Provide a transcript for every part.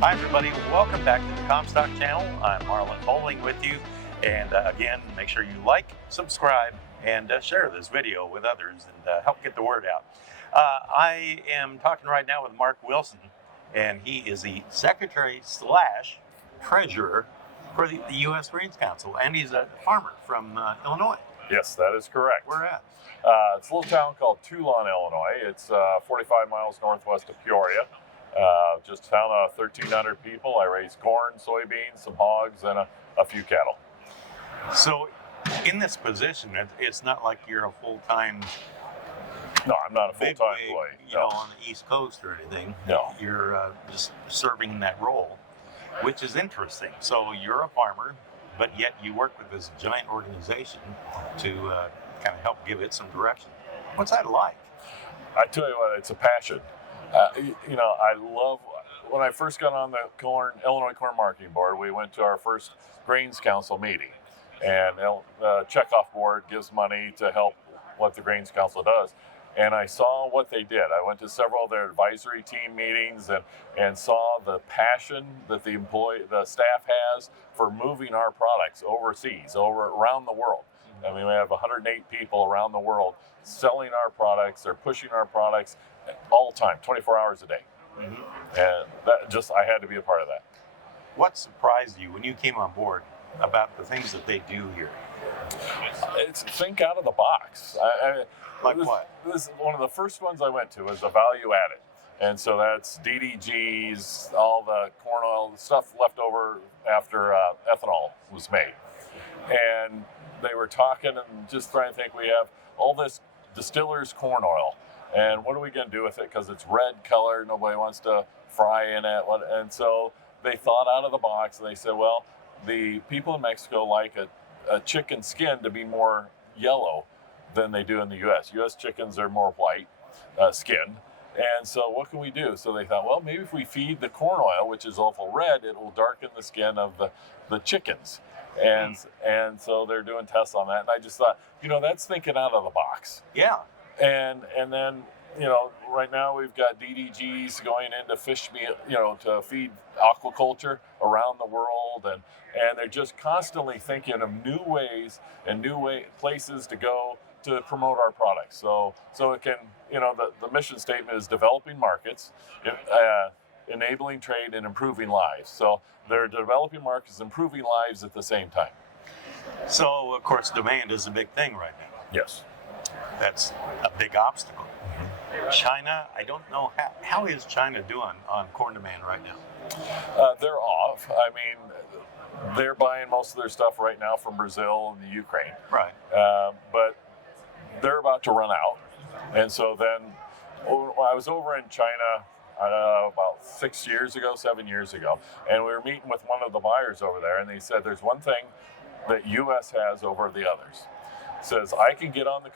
Hi, everybody. Welcome back to the Comstock channel. I'm Marlon Bowling with you. And again, make sure you like, subscribe, and share this video with others and help get the word out. I am talking right now with Mark Wilson, and he is the Secretary/Treasurer for the U.S. Greens Council, and he's a farmer from Illinois. Yes, that is correct. Where at? It's a little town called Toulon, Illinois. It's 45 miles northwest of Peoria. Just a town of 1,300 people. I raise corn, soybeans, some hogs, and a few cattle. So, in this position, it's not like you're a full-time. No, I'm not a full-time employee. No. On the East Coast or anything. No. You're just serving in that role, which is interesting. So you're a farmer, but yet you work with this giant organization to kind of help give it some direction. What's that like? I tell you what, it's a passion. I love, when I first got on the Illinois Corn Marketing Board, we went to our first Grains Council meeting. And the checkoff board gives money to help what the Grains Council does. And I saw what they did. I went to several of their advisory team meetings and saw the passion that the staff has for moving our products overseas, around the world. I mean, we have 108 people around the world selling our products. They're pushing our products all the time, 24 hours a day. Mm-hmm. And I had to be a part of that. What surprised you when you came on board about the things that they do here? It's think out of the box. What? This is one of the first ones I went to was the value added. And so that's DDGs, all the corn oil, stuff left over after ethanol was made. And they were talking and just trying to think, we have all this distillers corn oil. And what are we going to do with it? Because it's red color. Nobody wants to fry in it. And so they thought out of the box. And they said, well, the people in Mexico like a chicken skin to be more yellow than they do in the U.S. U.S. chickens are more white skinned. And so what can we do? So they thought, well, maybe if we feed the corn oil, which is awful red, it will darken the skin of the chickens. And so they're doing tests on that. And I just thought, that's thinking out of the box. Yeah. And then, right now we've got DDGs going into fish meal, to feed aquaculture around the world. And they're just constantly thinking of new ways and places to go to promote our products. So it can, the mission statement is developing markets, enabling trade, and improving lives. So they're developing markets, improving lives at the same time. So, of course, demand is a big thing right now. Yes. That's a big obstacle. Mm-hmm. China, I don't know, how is China doing on corn demand right now? They're off. I mean, they're buying most of their stuff right now from Brazil and the Ukraine. Right. But they're about to run out. And so then I was over in China about 7 years ago, and we were meeting with one of the buyers over there, and they said there's one thing that U.S. has over the others. It says I can get on the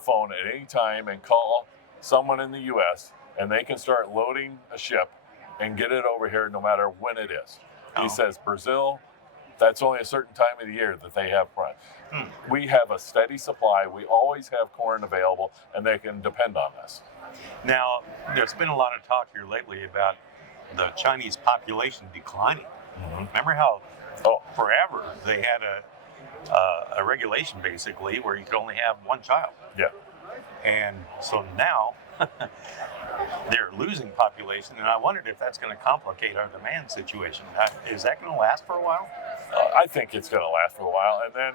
phone at any time and call someone in the U.S., and they can start loading a ship and get it over here no matter when it is. Oh. He says Brazil, that's only a certain time of the year that they have corn. We have a steady supply. We always have corn available, and they can depend on us. Now, there's been a lot of talk here lately about the Chinese population declining. Mm-hmm. Remember how forever they had a regulation, basically, where you could only have one child? Yeah. And so now they're losing population, and I wondered if that's going to complicate our demand situation. Is that going to last for a while? I think it's going to last for a while. And then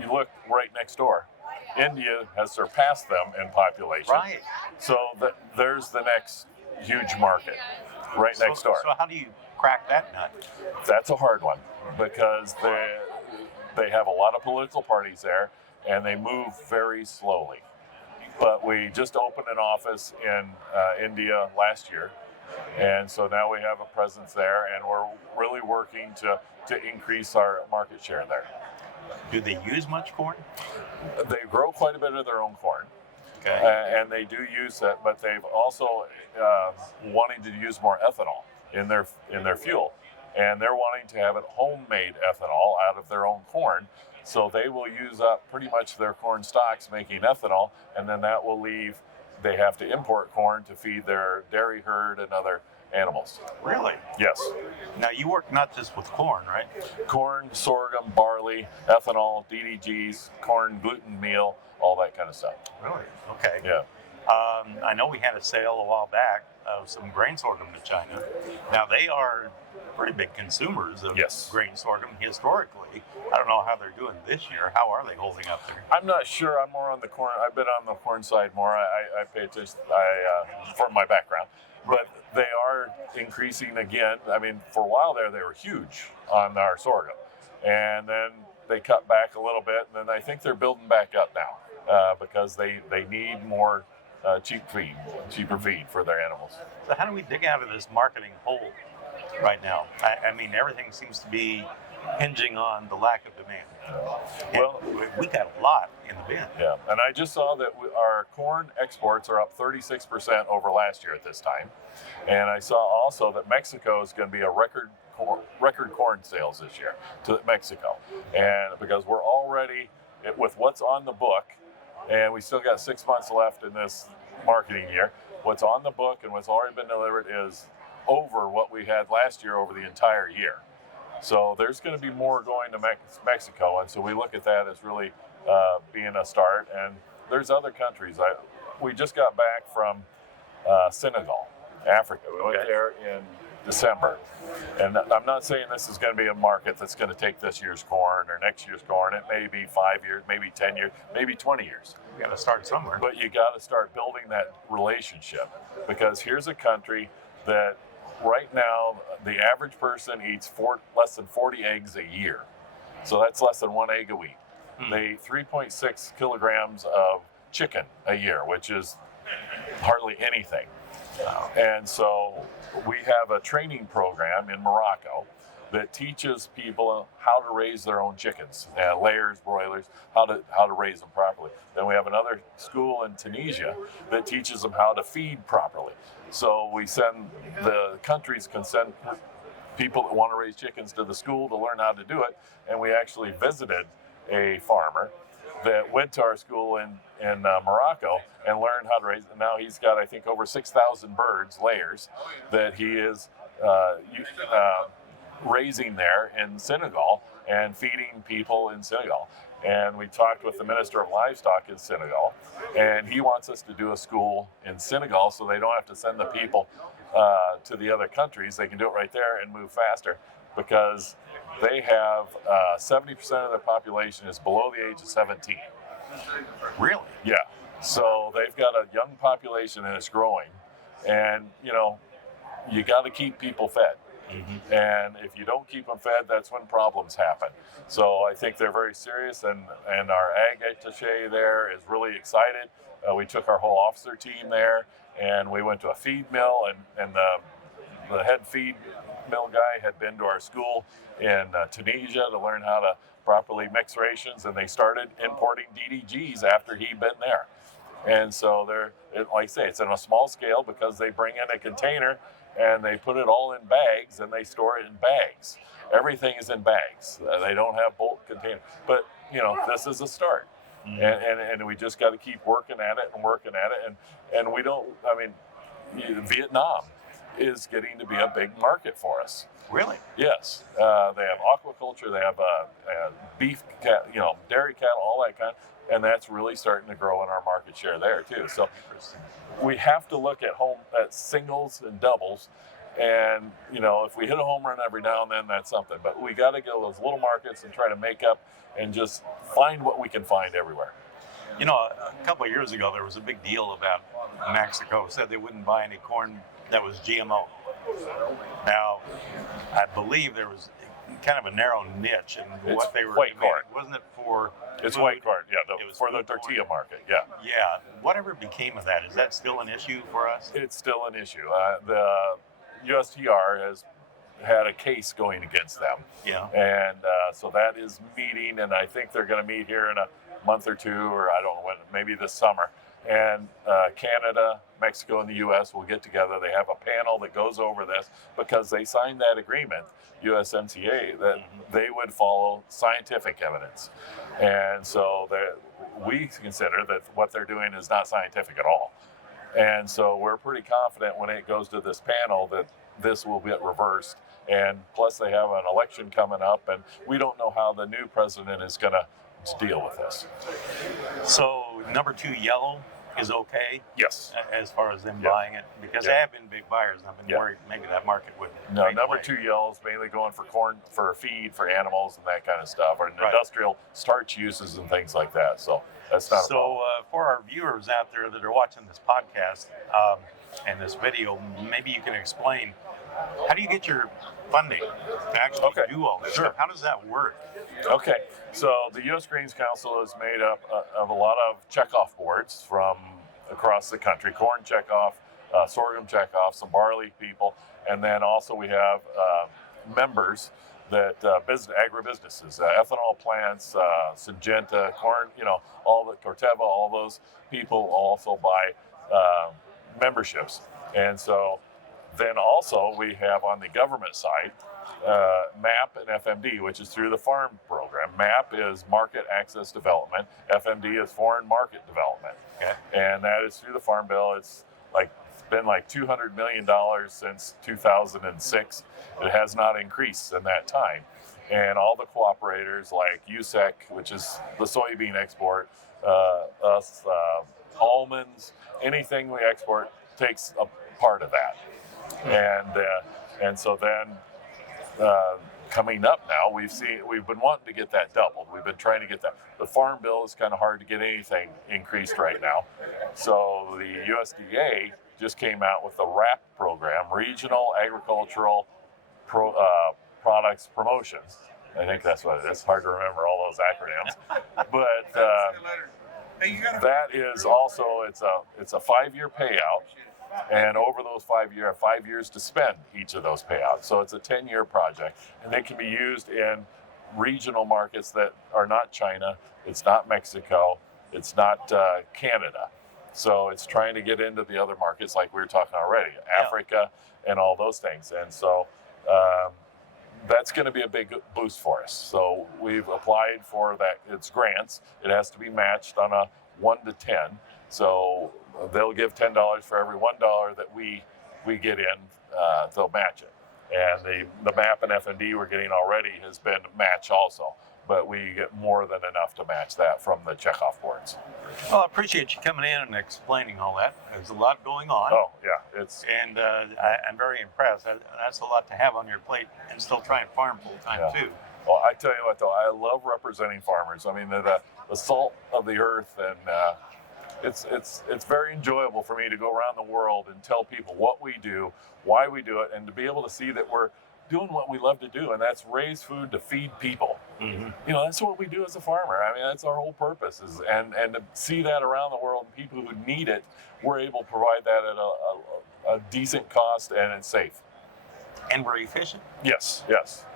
you look right next door. India has surpassed them in population. Right. So there's the next huge market right next door. So how do you crack that nut? That's a hard one because they have a lot of political parties there, and they move very slowly. But we just opened an office in India last year, and so now we have a presence there, and we're really working to increase our market share there. Do they use much corn? They grow quite a bit of their own corn. Okay. And they do use it, but they've also wanting to use more ethanol in their fuel. And they're wanting to have it homemade ethanol out of their own corn. So they will use up pretty much their corn stocks making ethanol, and then that will leave they have to import corn to feed their dairy herd and other animals. Really? Yes. Now, you work not just with corn, right? Corn, sorghum, barley, ethanol, DDGs, corn gluten meal, all that kind of stuff. Really? Okay. Yeah. I know we had a sale a while back of some grain sorghum to China. Now, they are pretty big consumers of Yes. grain sorghum historically. I don't know how they're doing this year. How are they holding up there? I'm not sure. I'm more on the corn. I've been on the corn side more. I pay attention from my background. But they are increasing again. I mean, for a while there, they were huge on our sorghum. And then they cut back a little bit. And then I think they're building back up now because they need more cheaper feed for their animals. So how do we dig out of this marketing hole right now? I mean, everything seems to be hinging on the lack of demand. Well, we got a lot in the bin. Yeah, and I just saw that our corn exports are up 36% over last year at this time. And I saw also that Mexico is going to be a record corn sales this year to Mexico. And because we're already, with what's on the book, and we still got 6 months left in this marketing year, what's on the book and what's already been delivered is over what we had last year over the entire year. So there's going to be more going to Mexico, and so we look at that as really being a start. And there's other countries. We just got back from Senegal, Africa. We went there in December. And I'm not saying this is going to be a market that's going to take this year's corn or next year's corn. It may be 5 years, maybe 10 years, maybe 20 years. You got to start somewhere. But you got to start building that relationship, because here's a country that right now the average person eats less than 40 eggs a year. So that's less than 1 egg a week. They 3.6 kilograms of chicken a year, which is hardly anything. And so we have a training program in Morocco that teaches people how to raise their own chickens, layers, broilers, how to raise them properly. Then we have another school in Tunisia that teaches them how to feed properly. So the countries can send people that want to raise chickens to the school to learn how to do it. And we actually visited a farmer that went to our school in Morocco and learned how to raise. And now he's got, I think, over 6,000 birds, layers, that he is raising there in Senegal and feeding people in Senegal. And we talked with the Minister of Livestock in Senegal, and he wants us to do a school in Senegal so they don't have to send the people to the other countries. They can do it right there and move faster, because they have 70% of their population is below the age of 17. Really? Yeah. So they've got a young population and it's growing. And, you got to keep people fed. Mm-hmm. And if you don't keep them fed, that's when problems happen. So I think they're very serious, and our ag attaché there is really excited. We took our whole officer team there, and we went to a feed mill, and the head feed mill guy had been to our school in Tunisia to learn how to properly mix rations, and they started importing DDGs after he'd been there. And so like I say, it's on a small scale because they bring in a container and they put it all in bags and they store it in bags. Everything is in bags. They don't have bulk containers. But, this is a start. Mm-hmm. And we just got to keep working at it. And we don't, Vietnam is getting to be a big market for us. Really? Yes. They have aquaculture. They have beef, dairy cattle, all that kind. And that's really starting to grow in our market share there too. So we have to look at singles and doubles. And, if we hit a home run every now and then, that's something. But we got to go to those little markets and try to make up and just find what we can find everywhere. A couple of years ago, there was a big deal about Mexico said they wouldn't buy any corn that was GMO. Now, I believe there was kind of a narrow niche in what they were white corn. Wasn't it for It's food? White corn, yeah, It was for the food tortilla corn. market, yeah. Yeah. Whatever became of that, is that still an issue for us? It's still an issue. The USTR has had a case going against them. Yeah. And so that is meeting, and I think they're going to meet here in a month or two, or I don't know when, maybe this summer. And Canada, Mexico, and the U.S. will get together. They have a panel that goes over this because they signed that agreement, USMCA, that they would follow scientific evidence. And so we consider that what they're doing is not scientific at all. And so we're pretty confident when it goes to this panel that this will get reversed. And plus they have an election coming up, and we don't know how the new president is going to deal with this. So number 2 yellow is okay? Yes. As far as them buying it? Because they have been big buyers, and I've been worried maybe that market would. No, number 2 yellow is mainly going for corn, for feed, for animals and that kind of stuff, or industrial starch uses and things like that. So that's not a problem. So for our viewers out there that are watching this podcast and this video, maybe you can explain, how do you get your funding to actually do all this stuff? How does that work? Okay, so the U.S. Grains Council is made up of a lot of checkoff boards from across the country, corn checkoff, sorghum checkoff, some barley people, and then also we have members that agribusinesses, ethanol plants, Syngenta, corn, all the Corteva, all those people also buy memberships. And so then also we have on the government side, MAP and FMD, which is through the farm program. MAP is Market Access Development. FMD is Foreign Market Development. Okay. And that is through the Farm Bill. It's been like $200 million since 2006. It has not increased in that time. And all the cooperators like USEC, which is the soybean export, almonds, anything we export takes a part of that. And so then coming up now, we've been wanting to get that doubled. We've been trying to get that. The Farm Bill is kind of hard to get anything increased right now. So the USDA just came out with the RAP program, Regional Agricultural Products Promotions. I think that's what it is. Hard to remember all those acronyms. But that is also, it's a 5-year payout. And over those 5 years to spend each of those payouts. So it's a 10-year project, and they can be used in regional markets that are not China, it's not Mexico, it's not Canada. So it's trying to get into the other markets like we were talking already, Africa and all those things. And so that's going to be a big boost for us. So we've applied for that. It's grants. It has to be matched on a 1 to 10. So they'll give $10 for every $1 that we get in. They'll match it. And the MAP and FND we're getting already has been matched also. But we get more than enough to match that from the checkoff boards. Well, I appreciate you coming in and explaining all that. There's a lot going on. Oh, yeah. And I'm very impressed. That's a lot to have on your plate and still try and farm full-time, too. Well, I tell you what, though, I love representing farmers. I mean, they're the salt of the earth, and it's very enjoyable for me to go around the world and tell people what we do, why we do it, and to be able to see that we're doing what we love to do, and that's raise food to feed people. Mm-hmm. That's what we do as a farmer. I mean, that's our whole purpose, and to see that around the world, people who need it, we're able to provide that at a decent cost, and it's safe. And we're efficient. Yes,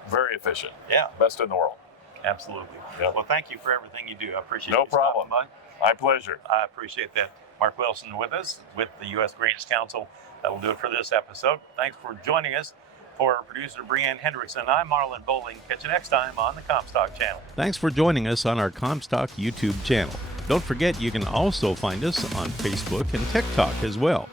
very efficient. Yeah. Best in the world. Absolutely. Yep. Well, thank you for everything you do. I appreciate No you problem. stopping by. My pleasure. I appreciate that. Mark Wilson with us with the U.S. Grains Council. That will do it for this episode. Thanks for joining us. For producer Breanne Hendrickson, I'm Marlon Bowling. Catch you next time on the Comstock Channel. Thanks for joining us on our Comstock YouTube channel. Don't forget you can also find us on Facebook and TikTok as well.